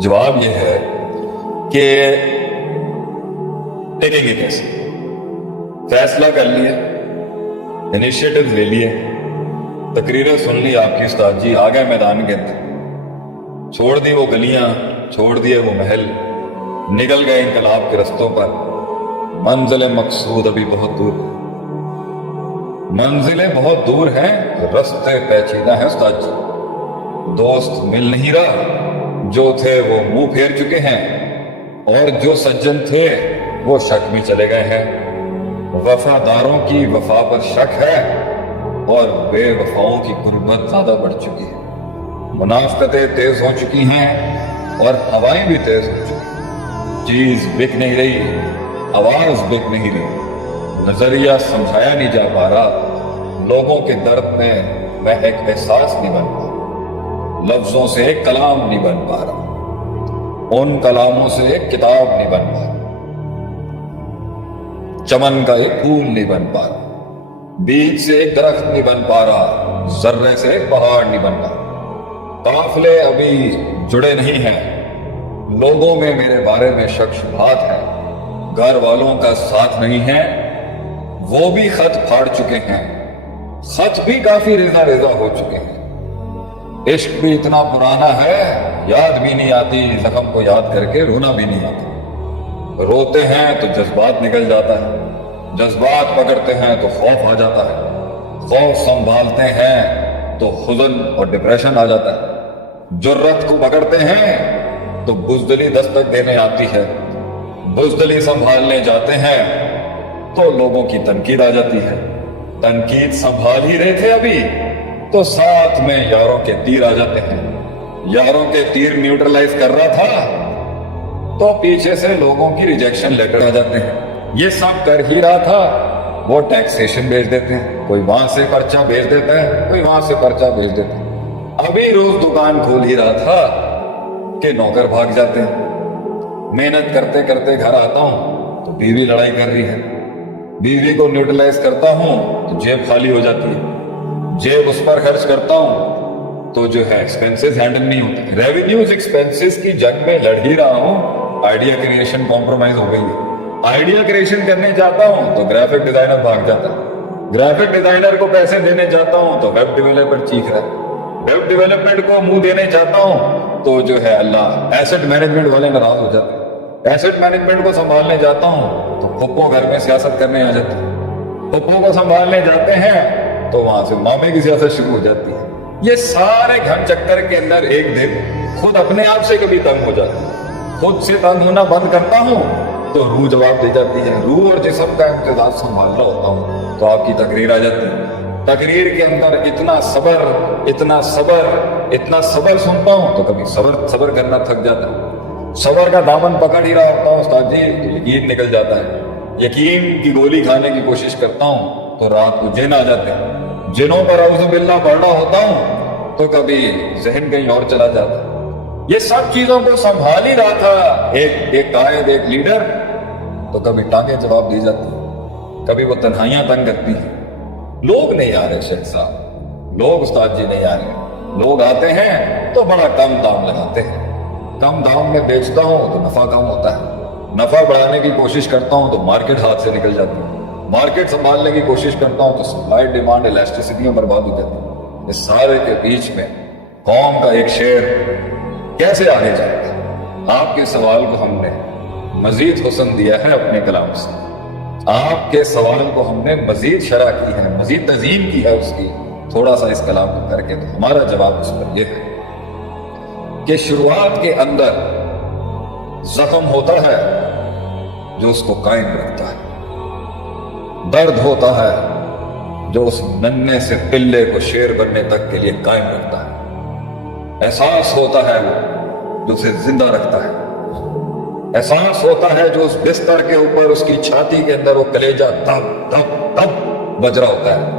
جواب یہ ہے کہ ٹکیں گے کیسے؟ فیصلہ کر لیے، انیشیٹو لے لیے، تقریریں سن لی آپ کی استاد جی، آ گئے میدان کے اندر، چھوڑ دی وہ گلیاں، چھوڑ دیے وہ محل، نکل گئے انقلاب کے رستوں پر۔ منزل مقصود ابھی بہت دور، منزلیں بہت دور ہیں، رستے پیچیدہ ہیں استاد جی، دوست مل نہیں رہا، جو تھے وہ منہ پھیر چکے ہیں، اور جو سجن تھے وہ شک میں چلے گئے ہیں، وفاداروں کی وفا پر شک ہے اور بے وفاؤں کی غربت زیادہ بڑھ چکی ہے، منافقتیں تیز ہو چکی ہیں اور ہوائیں بھی تیز ہو چکی ہیں، چیز بک نہیں رہی، آواز بک نہیں رہی، نظریہ سمجھایا نہیں جا پا رہا، لوگوں کے درد میں ایک احساس نہیں بن پا رہا، لفظوں سے ایک کلام نہیں بن پا رہا، ان کلاموں سے ایک کتاب نہیں بن پا رہا، چمن کا ایک پھول نہیں بن پا رہا، بیج سے ایک درخت نہیں بن پا رہا، ذرے سے ایک پہاڑ نہیں بن پا رہا، قافلے ابھی جڑے نہیں ہیں، لوگوں میں میرے بارے میں شک شبہات ہیں، گھر والوں کا ساتھ نہیں ہے، وہ بھی خط پھاڑ چکے ہیں، خط بھی کافی ریزہ ریزہ ہو چکے ہیں، عشق بھی اتنا پرانا ہے، یاد بھی نہیں آتی، زخم کو یاد کر کے رونا بھی نہیں آتا، روتے ہیں تو جذبات نکل جاتا ہے، جذبات پکڑتے ہیں تو خوف آ جاتا ہے، خوف سنبھالتے ہیں تو حزن اور ڈپریشن آ جاتا ہے، جرت کو پکڑتے ہیں تو بزدلی دستک دینے آتی ہے، بزدلی سنبھالنے جاتے ہیں تو لوگوں کی تنقید آ جاتی ہے، تنقید سنبھال ہی رہے تھے ابھی تو ساتھ میں یاروں کے تیر آ جاتے ہیں، یاروں کے تیر نیوٹرلائز کر رہا تھا تو پیچھے سے لوگوں کی ریجیکشن لیٹر آ جاتے ہیں، یہ سب کر ہی رہا تھا، وہ ٹیکسیشن بھیج دیتے ہیں، کوئی وہاں سے پرچہ بھیج دیتا ہے، کوئی وہاں سے پرچہ بھیج دیتا ہے، ابھی روز دکان کھول ہی رہا تھا کہ نوکر بھاگ جاتے ہیں، محنت کرتے کرتے گھر آتا ہوں تو بیوی لڑائی کر رہی ہے، بیوی کو نیوٹرلائز کرتا ہوں تو جیب خالی ہو جاتی ہے، جیب اس پر خرچ کرتا ہوں تو جو ہے ایکسپینسز ہینڈل نہیں ہوتے، ریونیوز ایکسپینسز کی جنگ میں لڑ ہی رہا ہوں، آئیڈیا کریشن کمپرومائز ہو گئی ہے، آئیڈیا کریشن کرنے جاتا ہوں تو گرافک ڈیزائنر بھاگ جاتا ہے، گرافک ڈیزائنر کو پیسے دینے جاتا ہوں تو ویب ڈیولپر چیخ رہا ہے، ویب ڈیولپمنٹ کو منہ دینے جاتا ہوں تو جو ہے اللہ ایسٹ مینجمنٹ والے ناراض ہو جاتے ہیں، ایسٹ مینجمنٹ کو سنبھالنے جاتا ہوں تو پھپھو گھر میں سیاست کرنے آ جاتے ہیں، پھپھو کو سنبھالنے جاتے ہیں تو وہاں سے مامے کی سیاست شروع ہو جاتی ہے، یہ سارے گھر چکر کے اندر ایک دن خود اپنے آپ سے کبھی تنگ ہو جاتا ہے، خود سے تنگ ہونا بند کرتا ہوں تو روح جواب دے جاتی ہے، روح اور جسم کا امتزاج سنبھال رہا ہوتا ہوں تو آپ کی تقریر آ جاتی ہے، تقریر کے اندر اتنا صبر اتنا صبر اتنا صبر سنتا ہوں تو کبھی صبر کرنا تھک جاتا ہے، صبر کا دامن پکڑ ہی رہا ہوتا ہوں استاد جی تو یقین نکل جاتا ہے، یقین کی گولی کھانے کی کوشش کرتا ہوں تو رات کو جن آ جاتے ہیں، جنوں پر اعوذ باللہ پڑھ رہا ہوتا ہوں تو کبھی ذہن کہیں اور چلا جاتا ہے، یہ سب چیزوں کو سنبھال ہی رہا تھا ایک قائد ایک لیڈر، تو کبھی ٹانگیں جواب دی جاتی ہیں، کبھی وہ تنہائیاں تنگ کرتی ہیں، لوگ نہیں آ رہے شیخ صاحب، لوگ استاد جی نہیں آ رہے، لوگ آتے ہیں تو بڑا کم دام لگاتے ہیں، کم دام میں بیچتا ہوں تو نفع کم ہوتا ہے، نفع بڑھانے کی کوشش کرتا ہوں تو مارکیٹ ہاتھ سے نکل جاتی ہے، مارکیٹ سنبھالنے کی کوشش کرتا ہوں تو سپلائی ڈیمانڈ الاسٹیسٹی برباد ہو جاتی ہے، اس سارے کے بیچ میں قوم کا ایک شعر کیسے آگے جائے گا؟ آپ کے سوال کو ہم نے مزید حسن دیا ہے اپنے کلام سے، آپ کے سوال کو ہم نے مزید شرح کی ہے، مزید تزئین کی ہے اس کی، تھوڑا سا اس کلام کو کر کے، تو ہمارا جواب اس پر یہ ہے کہ شروعات کے اندر زخم ہوتا ہے جو اس کو قائم رکھتا ہے، درد ہوتا ہے جو اس ننھے سے پلے کو شیر بننے تک کے لیے قائم رکھتا ہے، احساس ہوتا ہے وہ جو اسے زندہ رکھتا ہے، احساس ہوتا ہے جو اس بستر کے اوپر اس کی چھاتی کے اندر وہ کلیجہ دب دب دب بج رہا ہوتا ہے،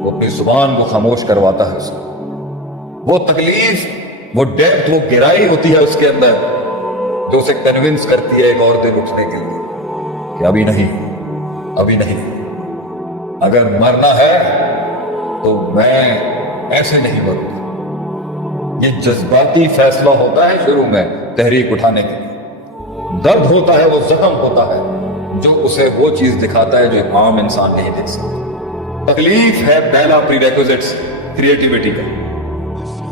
وہ اپنی زبان کو خاموش کرواتا ہے اس کو، وہ تکلیف وہ ڈیپتھ وہ گہرائی ہوتی ہے اس کے اندر جو اسے کنونس کرتی ہے ایک اور دن اٹھنے کے لیے کہ ابھی نہیں، ابھی نہیں، اگر مرنا ہے تو میں ایسے نہیں مروں گا، یہ جذباتی فیصلہ ہوتا ہے شروع میں تحریک اٹھانے کے لیے. درد ہوتا ہے وہ زخم ہوتا ہے جو اسے وہ چیز دکھاتا ہے جو ایک عام انسان نہیں دیکھ سکتا. تکلیف ہے پہلا پری ریکوزٹس کریٹیوٹی کا.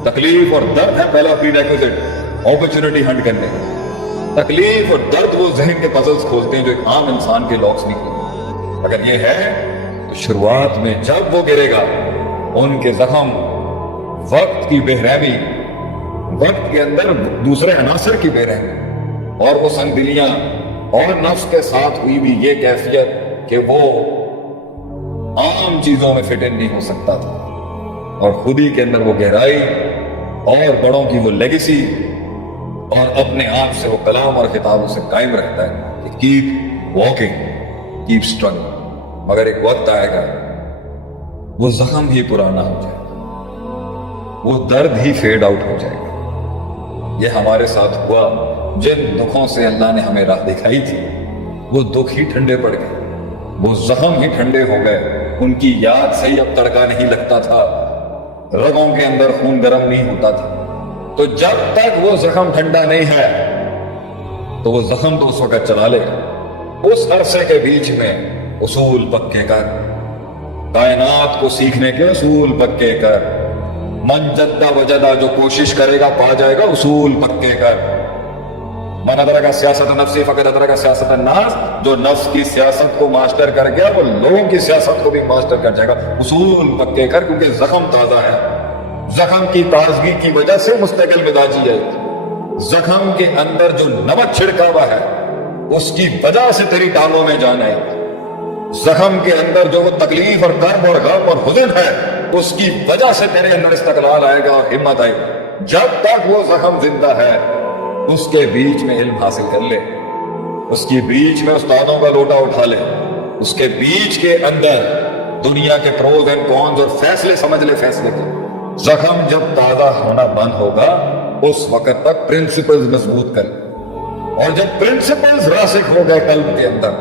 تکلیف اور درد ہے پہلا پری ریکوزٹ اپرچونٹی ہنٹ کرنے کا. تکلیف اور درد وہ ذہن کے پزلز کھولتے ہیں جو ایک عام انسان کے لاکس نہیں کھولتے. اگر یہ ہے تو شروعات میں جب وہ گرے گا ان کے زخم وقت کی بے رحمی، وقت کے اندر دوسرے عناصر کی بے رحمی اور وہ سنگ دلیاں اور نفس کے ساتھ ہوئی بھی یہ کیفیت کہ وہ عام چیزوں میں فٹ ان نہیں ہو سکتا تھا، اور خود ہی کے اندر وہ گہرائی اور بڑوں کی وہ لیگیسی اور اپنے آپ سے وہ کلام اور خطاب اسے قائم رکھتا ہے کہ کیپ واکنگ کیپ اسٹرگل. مگر ایک وقت آئے گا وہ زخم ہی پرانا ہو جائے گا، وہ درد ہی فیڈ آؤٹ ہو جائے گا. یہ ہمارے ساتھ ہوا. جن دکھوں سے اللہ نے ہمیں راہ دکھائی تھی وہ دکھ ہی ٹھنڈے پڑ گئے، وہ زخم ہی ٹھنڈے ہو گئے. ان کی یاد سے ہی اب تڑکا نہیں لگتا تھا، رگوں کے اندر خون گرم نہیں ہوتا تھا. تو جب تک وہ زخم ٹھنڈا نہیں ہے تو وہ زخم تو اس وقت چلا لے گا. اس عرصے کے بیچ میں اصول پکے کر، کائنات کو سیکھنے کے اصول پکے کر. من جدہ وجدہ جو کوشش کرے گا پا جائے گا اصول پکے کر. من ادرک سیاست نفسی فقط ادرک سیاست الناس، جو نفس کی سیاست کو ماسٹر کر گیا وہ لوگوں کی سیاست کو بھی ماسٹر کر جائے گا. اصول پکے کر، کیونکہ زخم تازہ ہے. زخم کی تازگی کی وجہ سے مستقل مزاجی ہے. زخم کے اندر جو نمک چھڑکا ہوا ہے اس کی وجہ سے تیری ٹانگوں میں جان آئے گی. زخم کے اندر جو وہ تکلیف اور کرب اور غم اور حزن ہے اس کی وجہ سے تیرے اندر استقلال آئے گا اور ہمت آئے گی. جب تک وہ زخم زندہ ہے اس کے بیچ میں علم حاصل کر لے، اس کے بیچ میں استادوں کا لوٹا اٹھا لے، اس کے بیچ کے اندر دنیا کے پروز اینڈ کونز اور فیصلے سمجھ لے. فیصلے کے زخم جب تازہ ہونا بند ہوگا اس وقت تک پرنسپلز مضبوط کر. اور جب پرنسپلز راسخ ہو گئے قلب کے اندر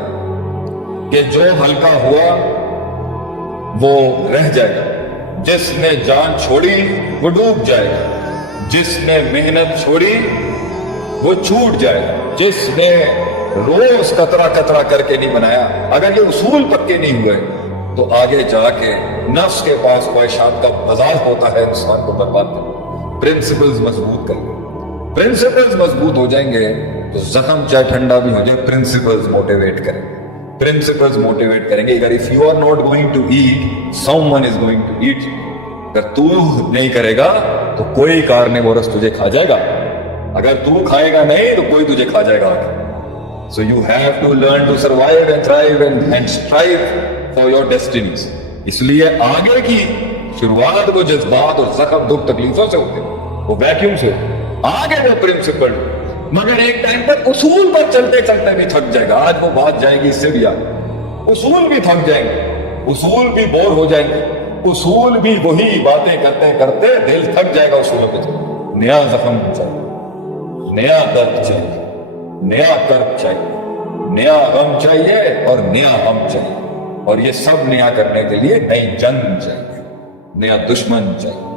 کہ جو ہلکا ہوا وہ رہ جائے گا، جس نے جان چھوڑی وہ ڈوب جائے گا، جس نے محنت چھوڑی وہ چھوٹ جائے گا، جس نے روز قطرہ قطرہ کر کے نہیں بنایا. اگر یہ اصول پکے نہیں ہوئے تو آگے جا کے نفس کے پاس خواہشات کا بازار ہوتا ہے انسان کو برباد کرنے. پرنسپلز مضبوط کر لیں، پرنسپلز مضبوط ہو جائیں گے تو زخم چاہے ٹھنڈا بھی ہو جائے پرنسپلز موٹیویٹ کریں گے. پرنسپلز موٹیویٹ کریں گے. اگر if you are not going to eat someone is going to eat you. اگر تو نہیں کرے گا تو کوئی کارنیورس تجھے کھا جائے گا. اگر تو کھائے گا نہیں تو کوئی تجھے کھا جائے گا. So you have to learn to survive and thrive and strive for your destinies. اس لیے آگے کی شروعات وہ جذبات اور زخم دکھ تکلیفوں سے ہوتے ہیں، وہ ویکیوم سے ہوتے ہیں. آگے وہ پرنسپل، مگر ایک ٹائم پر اصول پر چلتے چلتے بھی تھک جائے گا. آج وہ بات جائے گی اس سے بھی آگے. اصول بھی تھک جائیں گے، اصول بھی بور ہو جائیں گے، اصول بھی وہی باتیں کرتے کرتے دل تھک جائے گا. اصولوں کے تھے نیا زخم چاہیے، نیا درد چاہیے، نیا کرب چاہیے، نیا غم چاہیے اور نیا غم چاہیے. اور یہ سب نیا کرنے کے لیے نئی جنگ چاہیے، نیا دشمن چاہیے.